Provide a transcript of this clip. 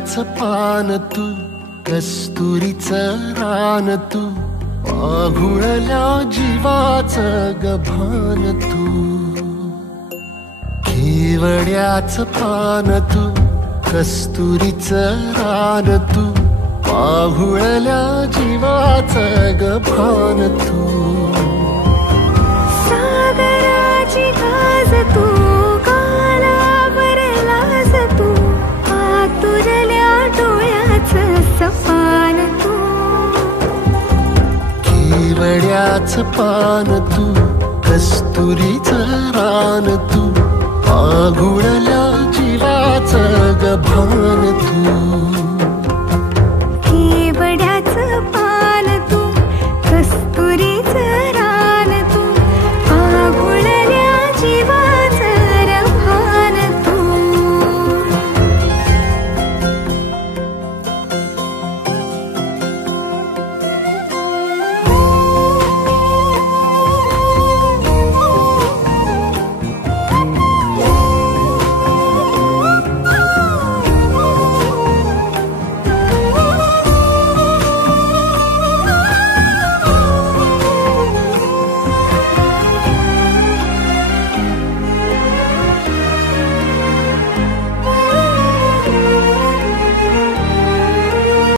केवड्याचं पान तू, कस्तुरीचं रान तू, आघुळल्या जीवाचं गभान तू. केवड्याचं पान तू, कस्तुरीचं रान तू, आघुळल्या जीवाचं गभान तू. सागराची गाज तू, कालावरलास तू, आतुरल्या डोळ्याचं सपान तू. केवड्याचं पान तू, कस्तुरीचं रान तू, आघुळल्या जीवाचं गभान तू.